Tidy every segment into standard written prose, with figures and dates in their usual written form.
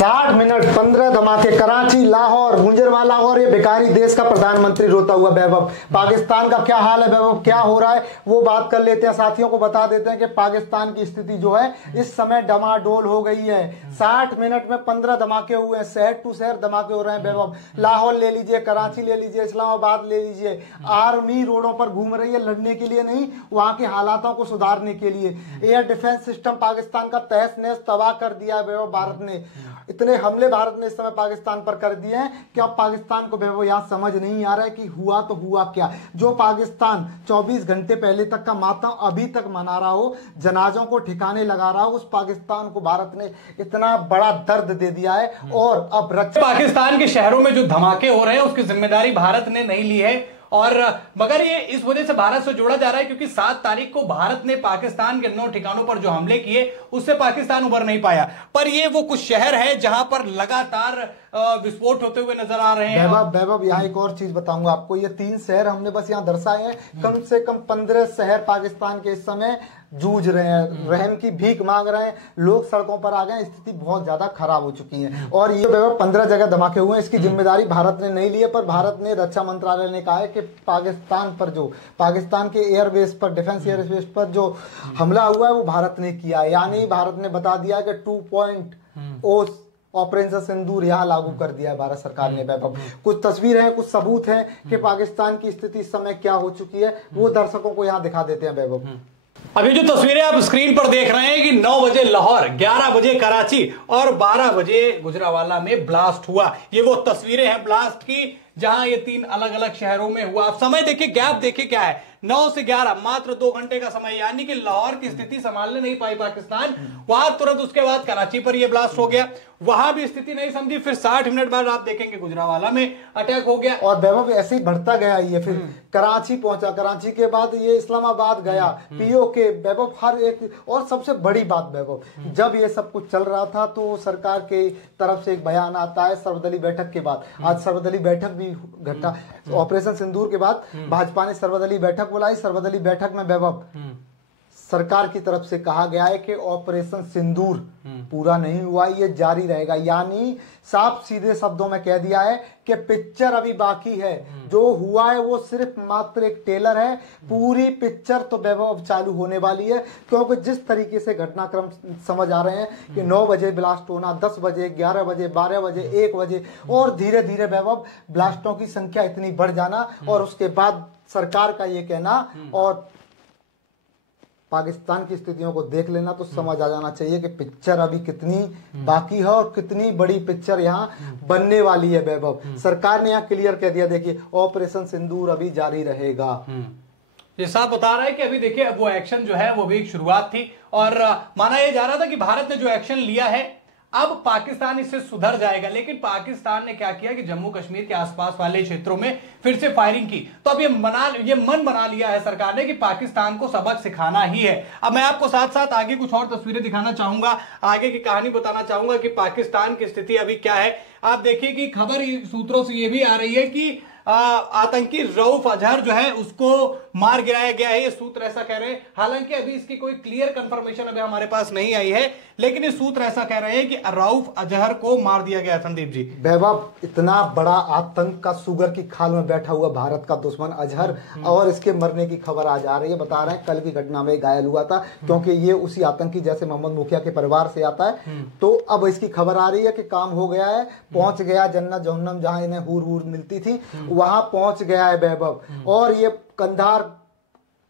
60 minute 15 धमाके, कराची, लाहौर, गुजरांवाला और ये भिखारी देश का प्रधानमंत्री रोता हुआ। वैभव, पाकिस्तान का क्या हाल है वैभव, क्या हो रहा है वो बात कर लेते हैं। साथियों को बता देते हैं कि पाकिस्तान की स्थिति जो है इस समय डमाडोल हो गई है। 60 मिनट में 15 धमाके हुए हैं, शहर टू शहर धमाके हो रहे हैं वैभव। लाहौर ले लीजिए, कराची ले लीजिए, इस्लामाबाद ले लीजिए, आर्मी रोडों पर घूम रही है, लड़ने के लिए नहीं, वहां के हालातों को सुधारने के लिए। एयर डिफेंस सिस्टम पाकिस्तान का तहस नहस तबाह कर दिया है वैभव भारत ने। इतने हमले भारत ने इस समय पाकिस्तान पर कर दिए हैं कि अब पाकिस्तान को वैभव यहां समझ नहीं आ रहा है कि हुआ तो हुआ क्या। जो पाकिस्तान 24 घंटे पहले तक का मातम अभी तक मना रहा हो, जनाजों को ठिकाने लगा रहा हो, उस पाकिस्तान को भारत ने इतना बड़ा दर्द दे दिया है। और अब पाकिस्तान के शहरों में जो धमाके हो रहे हैं उसकी जिम्मेदारी भारत ने नहीं ली है। और मगर ये इस वजह से भारत से जोड़ा जा रहा है क्योंकि 7 तारीख को भारत ने पाकिस्तान के 9 ठिकानों पर जो हमले किए उससे पाकिस्तान उबर नहीं पाया। पर ये वो कुछ शहर है जहां पर लगातार विस्फोट होते हुए नजर आ रहे हैं। वैभव यहाँ एक और चीज बताऊंगा आपको, ये 3 शहर हमने बस यहाँ दर्शाए हैं, कम से कम 15 शहर पाकिस्तान के इस समय जूझ रहे हैं, रहम की भीख मांग रहे हैं, लोग सड़कों पर आ गए, स्थिति बहुत ज्यादा खराब हो चुकी है। और ये 15 जगह धमाके हुए हैं, इसकी जिम्मेदारी भारत ने नहीं ली है। पर भारत ने रक्षा मंत्रालय ने कहा है कि पाकिस्तान पर जो पाकिस्तान के एयरबेस पर, डिफेंस एयरबेस पर जो हमला हुआ है वो भारत ने किया है। यानी भारत ने बता दिया कि 2.0 ऑपरेशन सिंदूर यहाँ लागू कर दिया है भारत सरकार ने। वैभव, कुछ तस्वीरें हैं, कुछ सबूत हैं कि पाकिस्तान की स्थिति इस समय क्या हो चुकी है, वो दर्शकों को यहाँ दिखा देते हैं वैभव। अभी जो तस्वीरें आप स्क्रीन पर देख रहे हैं कि 9 बजे लाहौर, 11 बजे कराची और 12 बजे गुजरांवाला में ब्लास्ट हुआ। ये वो तस्वीरें हैं ब्लास्ट की जहां ये 3 अलग अलग शहरों में हुआ। आप समय देखिए, गैप देखिए क्या है, 9 से 11 मात्र 2 घंटे का समय। यानी कि लाहौर की स्थिति संभालने नहीं पाई पाकिस्तान, वहां तुरंत उसके बाद कराची पर यह ब्लास्ट हो गया, वहां भी स्थिति नहीं समझी। फिर 60 मिनट बाद आप देखेंगे गुजरांवाला में अटैक हो गया और वैभव ऐसे ही बढ़ता गया। ये फिर कराची पहुंचा, कराची के बाद ये इस्लामाबाद गया, पीओके, वैभव हर एक। और सबसे बड़ी बात वैभव, जब ये सब कुछ चल रहा था तो सरकार के तरफ से एक बयान आता है सर्वदलीय बैठक के बाद। आज सर्वदलीय बैठक भी घटा, ऑपरेशन सिंदूर के बाद भाजपा ने सर्वदलीय बैठक बुलाई। सर्वदलीय बैठक में वैभव सरकार की तरफ से कहा गया है कि ऑपरेशन सिंदूर पूरा नहीं हुआ, ये जारी रहेगा। यानी साफ सीधे शब्दों में कह दिया है कि पिक्चर अभी बाकी है, जो हुआ है वो सिर्फ मात्र एक टेलर है, पूरी पिक्चर तो वैभव चालू होने वाली है। क्योंकि जिस तरीके से घटनाक्रम समझ आ रहे हैं कि 9 बजे ब्लास्ट होना, 10 बजे, 11 बजे, 12 बजे, 1 बजे और धीरे धीरे वैभव ब्लास्टों की संख्या इतनी बढ़ जाना और उसके बाद सरकार का ये कहना और पाकिस्तान की स्थितियों को देख लेना तो समझ आ जाना चाहिए कि पिक्चर अभी कितनी बाकी है और कितनी बड़ी पिक्चर यहाँ बनने वाली है। वैभव, सरकार ने यहाँ क्लियर कह दिया, देखिए ऑपरेशन सिंदूर अभी जारी रहेगा। ये साफ बता रहा है कि अभी देखिए अब वो एक्शन जो है वो भी एक शुरुआत थी और माना यह जा रहा था कि भारत ने जो एक्शन लिया है अब पाकिस्तान इससे सुधर जाएगा। लेकिन पाकिस्तान ने क्या किया कि जम्मू कश्मीर के आसपास वाले क्षेत्रों में फिर से फायरिंग की। तो अब ये मन बना लिया है सरकार ने कि पाकिस्तान को सबक सिखाना ही है। अब मैं आपको साथ साथ आगे कुछ और तस्वीरें दिखाना चाहूंगा, आगे की कहानी बताना चाहूंगा कि पाकिस्तान की स्थिति अभी क्या है। आप देखिए कि खबर सूत्रों से ये भी आ रही है कि आतंकी रऊफ अजहर जो है उसको मार गिराया गया है, ये सूत्र ऐसा कह रहे हैं। हालांकि अभी इसकी कोई क्लियर कंफर्मेशन अभी हमारे पास नहीं आई है, लेकिन ये सूत्र ऐसा कह रहे हैं कि रऊफ अजहर को मार दिया गया। संदीप जी, वैभव, इतना बड़ा आतंक का सुगर की खाल में बैठा हुआ भारत का दुश्मन अजहर और इसके मरने की खबर आज आ रही है। बता रहे हैं कल की घटना में घायल हुआ था, क्योंकि ये उसी आतंकी जैसे मोहम्मद मुखिया के परिवार से आता है। तो अब इसकी खबर आ रही है कि काम हो गया है, पहुंच गया जन्नत जहन्नम जहां इन्हें हूर हूर मिलती थी, वहां पहुंच गया है वैभव। और ये कंधार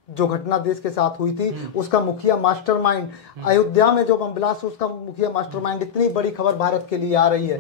जो घटना देश के साथ हुई थी उसका मुखिया मास्टरमाइंड, अयोध्या में जो बम ब्लास्ट उसका मुखिया मास्टरमाइंड, इतनी बड़ी खबर भारत के लिए आ रही है।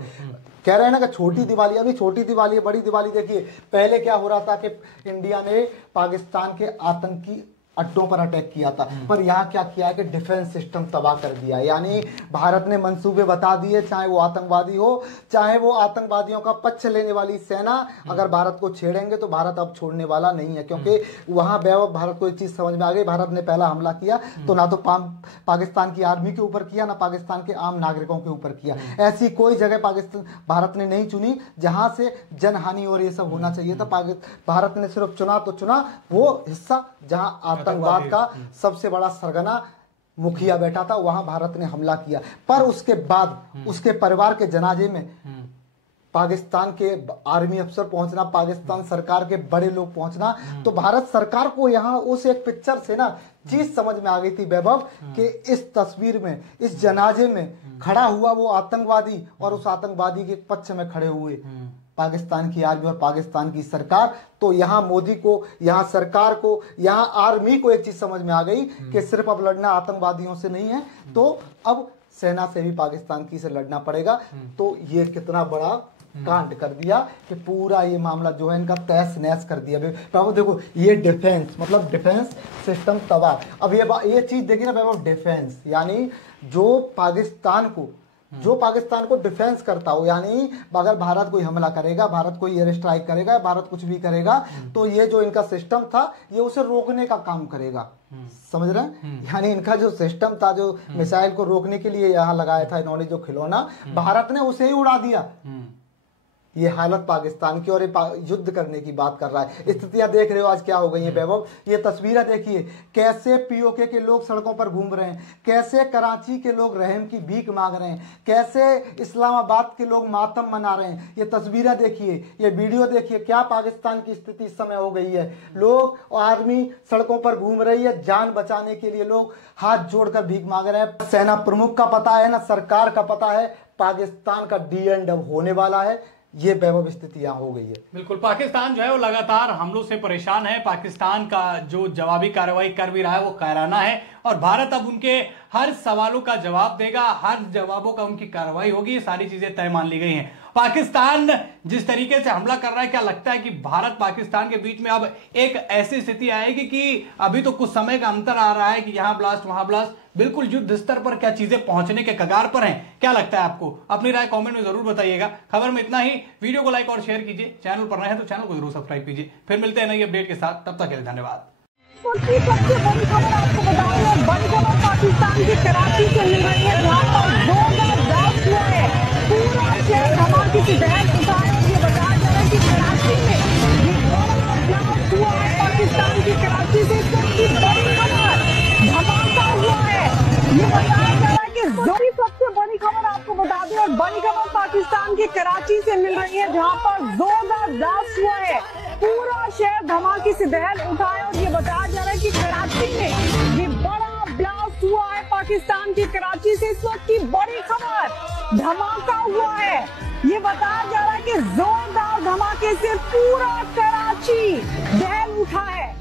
कह रहे हैं ना कि छोटी दिवाली, अभी छोटी दिवाली है, बड़ी दिवाली देखिए। पहले क्या हो रहा था कि इंडिया ने पाकिस्तान के आतंकी अड्डों पर अटैक किया था, पर यहाँ क्या किया है कि डिफेंस सिस्टम तबाह कर दिया। यानी भारत ने मंसूबे बता दिए, चाहे वो आतंकवादी हो, चाहे वो आतंकवादियों का पक्ष लेने वाली सेना, अगर भारत को छेड़ेंगे तो भारत अब छोड़ने वाला नहीं है। क्योंकि वहां भारत को एक चीज समझ में आ गई, भारत ने पहला हमला किया तो ना तो पाकिस्तान की आर्मी के ऊपर किया, ना पाकिस्तान के आम नागरिकों के ऊपर किया। ऐसी कोई जगह पाकिस्तान भारत ने नहीं चुनी जहां से जनहानि और ये सब होना चाहिए था। भारत ने सिर्फ चुना तो चुना वो हिस्सा जहां आतंकवाद का सबसे बड़ा सरगना मुखिया बैठा था, वहां भारत ने हमला किया। पर उसके बाद उसके परिवार के जनाजे में पाकिस्तान के आर्मी अफसर पहुंचना, पाकिस्तान सरकार के बड़े लोग पहुंचना, तो भारत सरकार को यहाँ उस एक पिक्चर से ना चीज समझ में आ गई थी वैभव कि इस तस्वीर में, इस जनाजे में खड़ा हुआ वो आतंकवादी और उस आतंकवादी के पक्ष में खड़े हुए पाकिस्तान की आर्मी और पाकिस्तान की सरकार। तो यहाँ मोदी को, यहाँ सरकार को, यहाँ आर्मी को एक चीज समझ में आ गई कि सिर्फ अब लड़ना आतंकवादियों से नहीं है, तो अब सेना से भी पाकिस्तान की से लड़ना पड़ेगा। तो ये कितना बड़ा कांड कर दिया कि पूरा ये मामला जो है इनका तहस नहस कर दिया। बाबू देखो, ये डिफेंस मतलब डिफेंस सिस्टम तबाह। अब ये चीज देखिए ना बाबू, डिफेंस यानी जो पाकिस्तान को डिफेंस करता हो, यानी अगर भारत कोई हमला करेगा, भारत कोई एयर स्ट्राइक करेगा, भारत कुछ भी करेगा, तो ये जो इनका सिस्टम था ये उसे रोकने का काम करेगा। समझ रहे हैं? यानी इनका जो सिस्टम था, जो मिसाइल को रोकने के लिए यहाँ लगाया था इन्होंने जो खिलौना, भारत ने उसे ही उड़ा दिया। ये हालत पाकिस्तान की, और ये युद्ध करने की बात कर रहा है। स्थितियां देख रहे हो आज क्या हो गई है वैभव। ये तस्वीरें देखिए, कैसे पीओके के लोग सड़कों पर घूम रहे हैं, कैसे कराची के लोग रहम की भीख मांग रहे हैं, कैसे इस्लामाबाद के लोग मातम मना रहे हैं। ये तस्वीरें देखिए, ये वीडियो देखिए, क्या पाकिस्तान की स्थिति इस समय हो गई है। लोग, आर्मी सड़कों पर घूम रही है, जान बचाने के लिए लोग हाथ जोड़कर भीख मांग रहे हैं। सेना प्रमुख का पता है ना, सरकार का पता है, पाकिस्तान का डी एंड अब होने वाला है। ये वैभव स्थितियां हो गई है। बिल्कुल, पाकिस्तान जो है वो लगातार हमलों से परेशान है। पाकिस्तान का जो जवाबी कार्रवाई कर भी रहा है वो कायराना है, और भारत अब उनके हर सवालों का जवाब देगा, हर जवाबों का उनकी कार्रवाई होगी। ये सारी चीजें तय मान ली गई हैं। पाकिस्तान जिस तरीके से हमला कर रहा है, क्या लगता है कि भारत पाकिस्तान के बीच में अब एक ऐसी स्थिति आएगी कि अभी तो कुछ समय का अंतर आ रहा है कि यहां ब्लास्ट वहां ब्लास्ट, बिल्कुल युद्ध स्तर पर क्या चीजें पहुंचने के कगार पर हैं? क्या लगता है आपको? अपनी राय कमेंट में जरूर बताइएगा। खबर में इतना ही। वीडियो को लाइक और शेयर कीजिए, चैनल पर नए हैं तो चैनल को जरूर सब्सक्राइब कीजिए। फिर मिलते हैं नई अपडेट के साथ, तब तक के लिए धन्यवाद। सबसे बड़ी खबर आपको बता रहे हैं, बड़ी खबर पाकिस्तान के कराची से मिल रही है, जहां पर जोरदार ब्लास्ट हुआ है, पूरा शहर धमाके की दहल उठाए। और ये बताया जा रहा है कि कराची में ये बड़ा ब्लास्ट हुआ है, पाकिस्तान की कराची से सबसे बड़ी खबर, धमाका हुआ है। ये बताया जा रहा है कि सबसे बड़ी खबर आपको बता दें, और बड़ी खबर पाकिस्तान के कराची से मिल रही है, जहां पर जोरदार ब्लास्ट हुआ है, पूरा शहर धमाके से दहल उठाए। और ये बताया जा रहा है कि कराची में ये बड़ा ब्लास्ट हुआ है, पाकिस्तान की कराची से इस वक्त की बड़ी खबर, धमाका हुआ है। ये बताया जा रहा है कि जोरदार धमाके से पूरा कराची दहल उठा है।